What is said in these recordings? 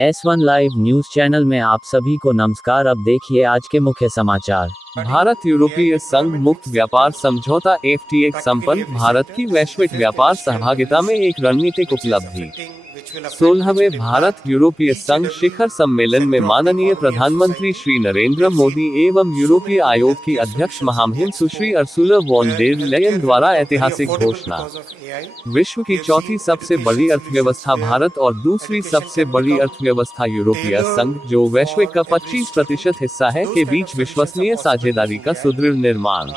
S1 live news channel में आप सभी को नमस्कार। अब देखिए आज के मुख्य समाचार। भारत यूरोपीय संघ मुक्त व्यापार समझौता FTA संपन्न, भारत की वैश्विक व्यापार सहभागिता में एक रणनीतिक उपलब्धि। 16वें भारत यूरोपीय संघ शिखर सम्मेलन में माननीय प्रधानमंत्री श्री नरेंद्र मोदी एवं यूरोपीय आयोग की अध्यक्ष महामहिम सुश्री अर्सुला वॉन डेर लेयन द्वारा ऐतिहासिक घोषणा। विश्व की चौथी सबसे बड़ी अर्थव्यवस्था भारत और दूसरी सबसे बड़ी अर्थव्यवस्था यूरोपीय संघ, जो वैश्विक का 25% हिस्सा है, के बीच विश्वसनीय साझेदारी का सुदृढ़ निर्माण।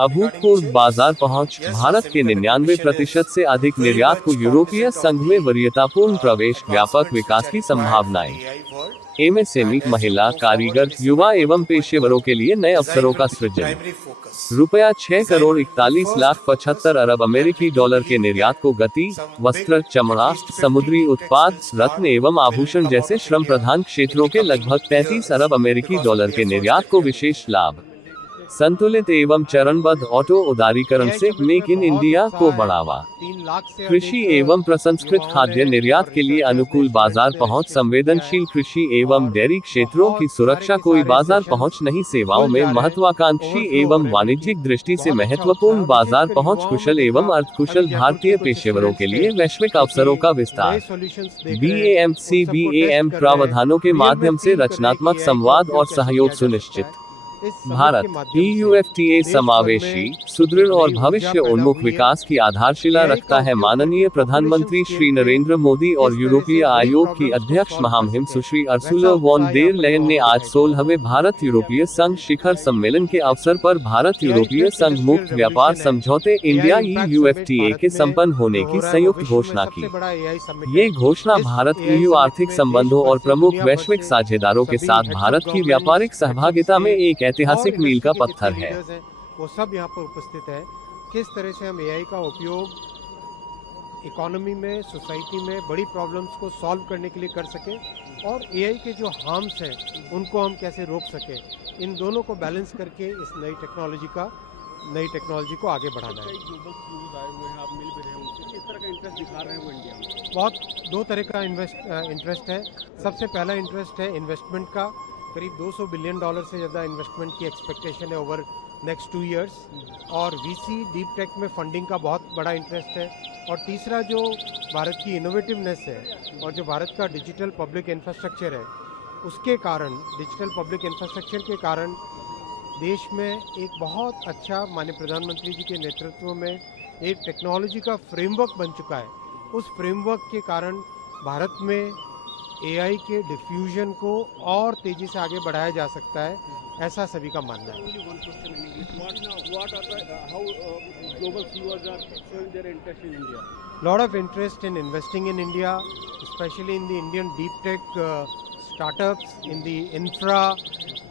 अभूतपूर्व बाजार पहुंच, भारत के 99% से अधिक निर्यात को यूरोपीय संघ में वरीयतापूर्ण प्रवेश, व्यापक विकास की संभावनाएं। MSME, महिला, कारीगर, युवा एवं पेशेवरों के लिए नए अवसरों का सृजन। रुपया 6,41,75 अरब अमेरिकी डॉलर के निर्यात को गति। वस्त्र, चमड़ा, समुद्री उत्पाद, रत्न एवं आभूषण जैसे श्रम प्रधान क्षेत्रों के लगभग 33 अरब अमेरिकी डॉलर के निर्यात को विशेष लाभ। संतुलित एवं चरणबद्ध ऑटो उदारीकरण से मेक इन इंडिया को बढ़ावा। कृषि एवं प्रसंस्कृत खाद्य निर्यात के लिए अनुकूल बाजार पहुंच, संवेदनशील कृषि एवं डेयरी क्षेत्रों की सुरक्षा, कोई बाजार पहुंच नहीं, सेवाओं में महत्वाकांक्षी एवं वाणिज्यिक दृष्टि से महत्वपूर्ण बाजार पहुंच, कुशल एवं अर्धकुशल भारतीय पेशेवरों के लिए वैश्विक अवसरों का विस्तार। BAM प्रावधानों के माध्यम से रचनात्मक संवाद और सहयोग सुनिश्चित। भारत EUFTA समावेशी, सुदृढ़ और भविष्य उन्मुख विकास की आधारशिला रखता है। माननीय प्रधानमंत्री श्री नरेंद्र मोदी और यूरोपीय आयोग की अध्यक्ष महामहिम सुश्री अर्सुला वॉन डेर लेयन ने आज 16वें भारत यूरोपीय संघ शिखर सम्मेलन के अवसर पर भारत यूरोपीय संघ मुक्त व्यापार समझौते इंडिया EUFTA के संपन्न होने की संयुक्त घोषणा की। ये घोषणा भारत EU आर्थिक संबंधों और प्रमुख वैश्विक साझेदारों के साथ भारत की व्यापारिक सहभागिता में एक ऐतिहासिक मील का पत्थर है। वो सब यहाँ पर उपस्थित है। किस तरह से हम AI का उपयोग इकोनॉमी में, सोसाइटी में बड़ी प्रॉब्लम्स को सॉल्व करने के लिए कर सके, और AI के जो हार्म्स हैं उनको हम कैसे रोक सके, इन दोनों को बैलेंस करके इस नई टेक्नोलॉजी को आगे बढ़ाना है। बहुत दो तरह का इंटरेस्ट है। सबसे पहला इंटरेस्ट है इन्वेस्टमेंट का। करीब $200 बिलियन से ज़्यादा इन्वेस्टमेंट की एक्सपेक्टेशन है ओवर नेक्स्ट 2 इयर्स, और VC डीप टेक में फंडिंग का बहुत बड़ा इंटरेस्ट है। और तीसरा जो भारत की इनोवेटिवनेस है और जो भारत का डिजिटल पब्लिक इंफ्रास्ट्रक्चर है, उसके कारण, डिजिटल पब्लिक इंफ्रास्ट्रक्चर के कारण देश में एक बहुत अच्छा, माननीय प्रधानमंत्री जी के नेतृत्व में एक टेक्नोलॉजी का फ्रेमवर्क बन चुका है। उस फ्रेमवर्क के कारण भारत में AI के डिफ्यूजन को और तेजी से आगे बढ़ाया जा सकता है, ऐसा सभी का मानना है। Lot of interest in investing in India, especially in the Indian deep tech startups, in the infra,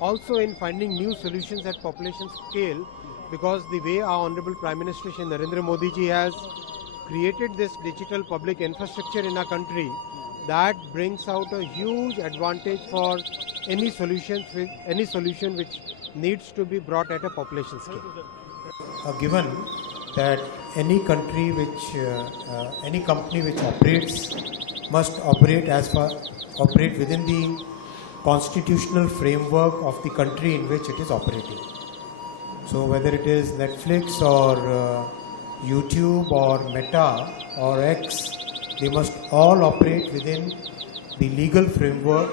also in finding new solutions at population scale, because the way our Honorable Prime Minister Shri Narendra Modi ji has created this digital public infrastructure in our country, that brings out a huge advantage for any solution which needs to be brought at a population scale. Given that any company which operates must operate within the constitutional framework of the country in which it is operating. So whether it is Netflix or YouTube or Meta or X, they must all operate within the legal framework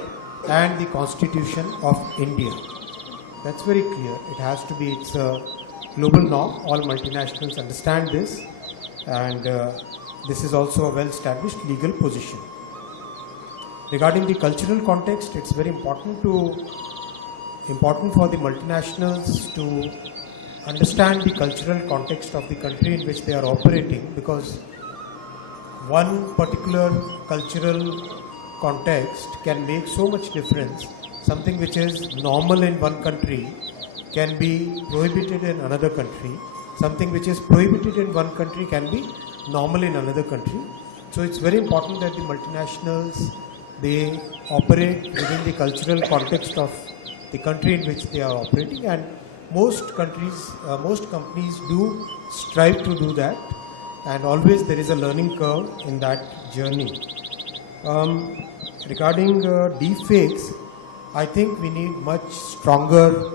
and the Constitution of India. That's very clear. It has to be, it's a global norm. All multinationals understand this, and this is also a well-established legal position. Regarding the cultural context, it's very important for the multinationals to understand the cultural context of the country in which they are operating, because one particular cultural context can make so much difference. Something which is normal in one country can be prohibited in another country. Something which is prohibited in one country can be normal in another country. So it's very important that the multinationals, they operate within the cultural context of the country in which they are operating, and most companies do strive to do that. And always there is a learning curve in that journey. regarding deepfakes, I think we need much stronger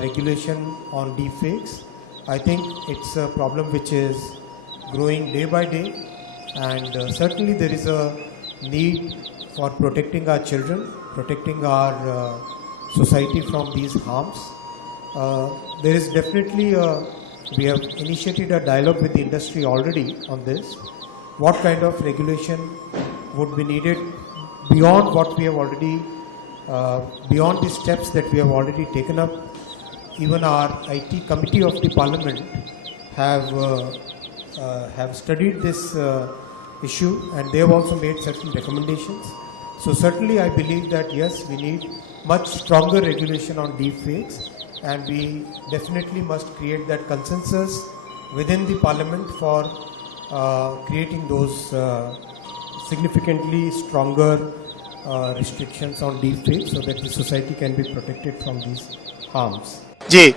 regulation on deepfakes. I think it's a problem which is growing day by day, and certainly there is a need for protecting our children, protecting our society from these harms. There is definitely we have initiated a dialogue with the industry already on this. What kind of regulation would be needed beyond what we have already, beyond the steps that we have already taken up. Even our IT committee of the parliament have studied this issue, and they have also made certain recommendations. So certainly I believe that yes, we need much stronger regulation on deepfakes, and we definitely must create that consensus within the parliament for creating those significantly stronger restrictions on deepfakes so that the society can be protected from these harms. जी,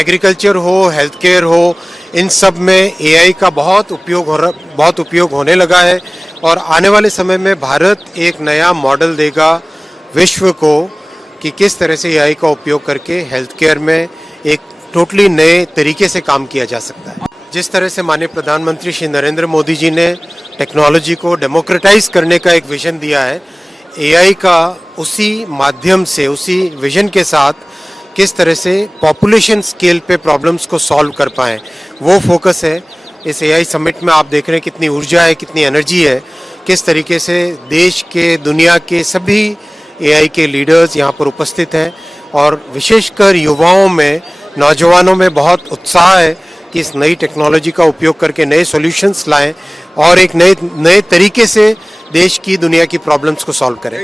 agriculture हो, health care हो, इन सब में AI का बहुत उपयोग होने लगा है, और आने वाले समय में भारत एक नया मॉडल देगा विश्व को कि किस तरह से एआई का उपयोग करके हेल्थ केयर में एक टोटली नए तरीके से काम किया जा सकता है। जिस तरह से माननीय प्रधानमंत्री श्री नरेंद्र मोदी जी ने टेक्नोलॉजी को डेमोक्रेटाइज करने का एक विजन दिया है, एआई का उसी माध्यम से, उसी विजन के साथ किस तरह से पॉपुलेशन स्केल पे प्रॉब्लम्स को सॉल्व कर पाएं, वो फोकस है इस एआई समिट में। आप देख रहे हैं कितनी ऊर्जा है, कितनी एनर्जी है, किस तरीके से देश के, दुनिया के सभी एआई के लीडर्स यहाँ पर उपस्थित हैं, और विशेषकर युवाओं में, नौजवानों में बहुत उत्साह है कि इस नई टेक्नोलॉजी का उपयोग करके नए सॉल्यूशंस लाएं और एक नए तरीके से देश की, दुनिया की प्रॉब्लम्स को सॉल्व करें।